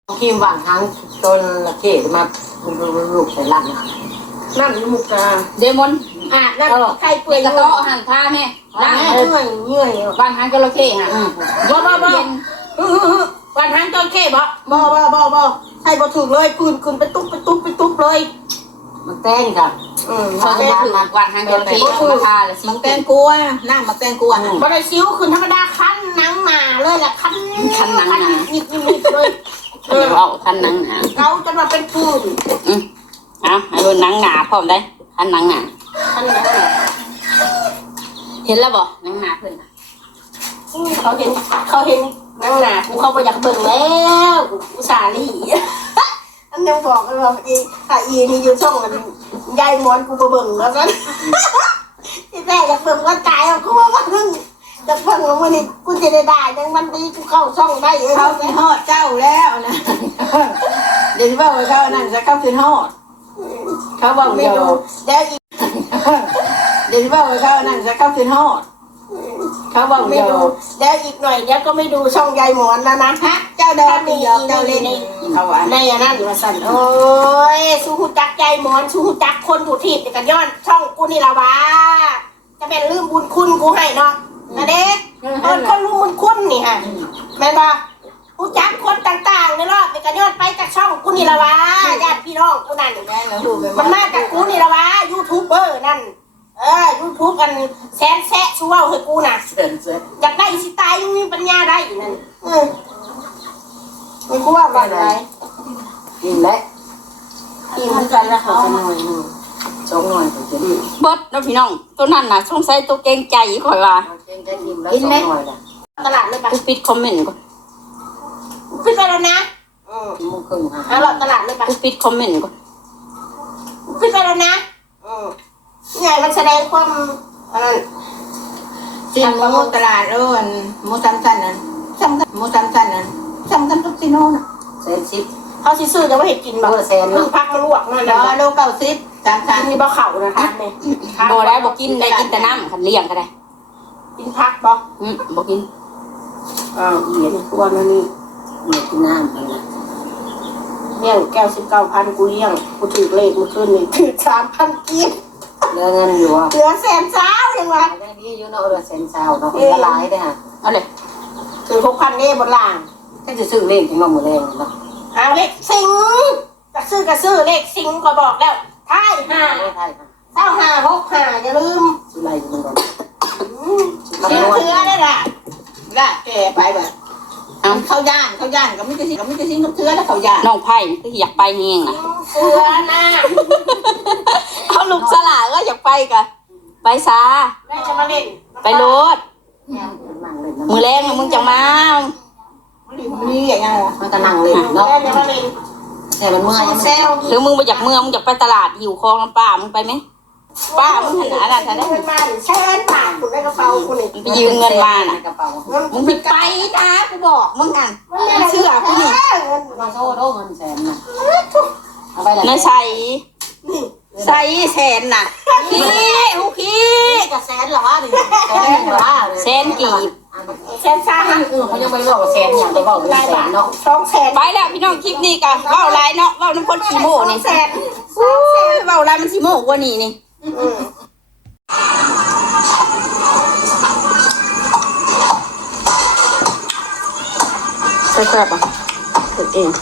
ทีมวางทางจนละเกดมาลูกใส่ลันนั่นลูกกาเดมอนนั่นใครเปื่อยกระโต๊ะหันท่าแม่นั่งเงื่อยบ้านทางจระเข้ฮะบ่วันทางจระเข้บ่ใช่บ่ถูกเลยคืนไปตุ๊บเลยมันแต้งกับเขาจะถือวันทางจระเข้มาทาเลยมันแตงกัวนั่งมาแตงกัวบ่ได้ซิ้วคืนธรรมดาคั้นหนังหนาเลยแหละคั้นหนังหนานิดเลยเอาคันหนังหนาเราจนว่าเป็นปืนเอาให้ดูหนังหนาพร้อมได้คันหนังหนาเห็นแล้วบ่หนังหนาเพิ่นเขาเห็นหนังหนากูเข้าไปอยากเบิ่งแล้วกูสาลีอันยังบอกกันว่าอีนี่อยู่ช่องมันยายมอนกูมาเบิ่งแล้วกันที่แรกอยากเบิ่งว่าตายอ่ะกูว่าเพิ่งจะเบิ่งวันนี้กูจะได้ยังมันดีกูเข้าช่องได้เขาคืนฮอดเจ้าแล้วนะเดี๋ยวว่าเขานั่นจะเข้าคืนฮอดเขาบอกไม่ดูแล้วอีเดี๋ยวว่าเขานั่นจะเข้าคืนฮอดเขาบอกไม่ดูแล้วอีกหน่อยเดี๋ยวก็ไม่ดูช่องยายหมอนแล้วนะฮะเจ้าเดินตีเจ้าเล่นเขาว่าในอันนั้นว่าสั่นโอ้ยสู้หูจักยายหมอนสู้หูจักคนผู้ทีบกันย้อนช่องกูนี่ละวะจะเป็นลืมบุญคุณกูให้เนาะนะเด็กคนลืมบุญคุณนี่ฮะแม่บ้าหูจักคนต่างๆในรอบกันย้อนไปจากช่องกูนี่ละวะญาติพี่น้องกูนั่นมันมาจากกูนี่ละวะยูทูบเบอร์นั่นยูทูบกันแซนแซะชูว่าให้กูน่ะอยากได้สิตายยังมีปัญญาได้นั่นไม่กูว่าบ้านไหนกินแล้วกินกันแล้วเขาหน่อยนึงสองหน่อยตัวเดียวเบิดแล้วพี่น้องตัวนั้นน่ะสงสัยตัวเก่งใจข่อยว่ากินไหมตลาดเลยปะปิดคอมเมนต์ก่อนปิดไปแล้วนะมุ่งครึ่งค่ะหลอดตลาดเลยปะปิดคอมเมนต์ก่อนปิดไปแล้วนะไงมันแสดงความอะไรสิ่งมูตลาดมูซัมซันนั่นมูซัมซันนั่นซัมซันทุกซีโน่น่ะ 10เขาซื้อจะว่าเห็ดกินแบบพึ่งพักมาลวกนั่นแหละโล90ซัมซันนี่บ่เข่านะท่านเนี่ยบ่ได้บ่กินได้กินแต่น้ำคันเลี้ยงก็ได้กินพักบ่บ่กินอีกนี่ตัวนั่นนี่กินน้ำอะไรเลี้ยงแก้ว19,000กูเลี้ยงกูถือเลขมาขึ้นนี่ถือ3,000กินเหลือเงินอยู่เหลือ120,000ยังวะได้ดีอยู่เนาะเหลือ120,000เนาะละลายได้ฮะเอาเลยถือ6,000นี่บนล่างถ้าจะซื้อเลขถึงมาหมดแรงเนาะเอาเลขสิงจะซื้อก็ซื้อเลขสิงก็บอกแล้วท้าย5 2565อย่าลืมซื้ออะไรมันก่อนเชื้อได้ล่ะละแกไปแบบเขาย่านก็ไม่จะทิ้งกับเชื้อแล้วเขาย่านน้องไผ่ก็อยากไปแห้งอ่ะเชื้อหน้าเอาลูกสลาก็อยากไปกันไปซาแม่จะมาเล่นไปรถมือแรงมึงจะมานี่อย่างเงี้ยมันก็นั่งเล่นเนาะแม่จะมาเล่นแต่มันเมื่อยหรือมึงไปจากเมืองมึงอยากไปตลาดหิวคลองน้ำปลามึงไปไหมป้ามึงขนาดนั้นได้เงินมาแช่ปากคุณในกระเป๋าคุณนี่ไปยืมเงินมาน่ะมึงไปนะกูบอกมึงอ่ะเชื่อกูนี่มาโซ่โดนเงินแสนน่ะไม่ใส่แสนน่ะขี้หูขี้จะแสนหรอวะนี่แสนกีบแสนซ่าเขายังไม่บอกแสนอย่างแต่บอกเป็นแสนเนาะ 200,000ไปแล้วพี่น้องคลิปนี้กันเว้าไรเนาะเว้าน้ำพ่นขี้โม่นี่แสนเว้าไรมันขี้โม่กว่านี้นี่ใช่ครับอ่ะเกิดเอง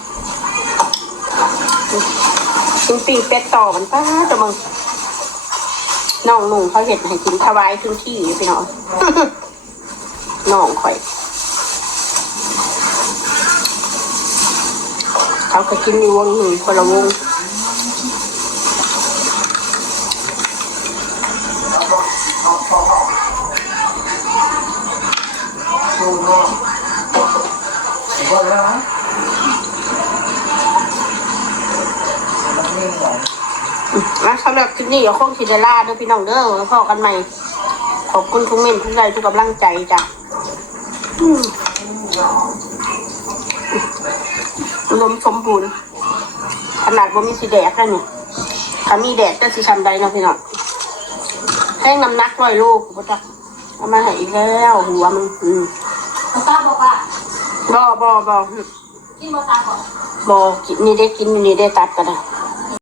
กินปีกเป็ดต่อมันป้าจะมึงน้องนุ่งเขาเห็ดให้กินถวายพื้นที่พี่น้องน้องข่อยเขาเคยกินอยู่วงหนึ่งคนละวงสำหรับคลิปนี้อย่าคงคิดเดล่าด้วยพี่น้องเด้อแล้วพอกันใหม่ขอบคุณทุกเมนทุกใจทุกกำลังใจจ้ะลมสมบูรณ์ขนาดว่ามีสีแดดแล้วเนี่ยถ้ามีแดดก็สิชำได้นะพี่น้องแห้งน้ำหนัก100 โลกูบอกว่าเอามาให้อีกแล้วหัวมันป้าบอกว่าบ่กินบ่ตาก่อนบ่กินนี่ได้กินอยู่นี่ได้ตัดกันนะ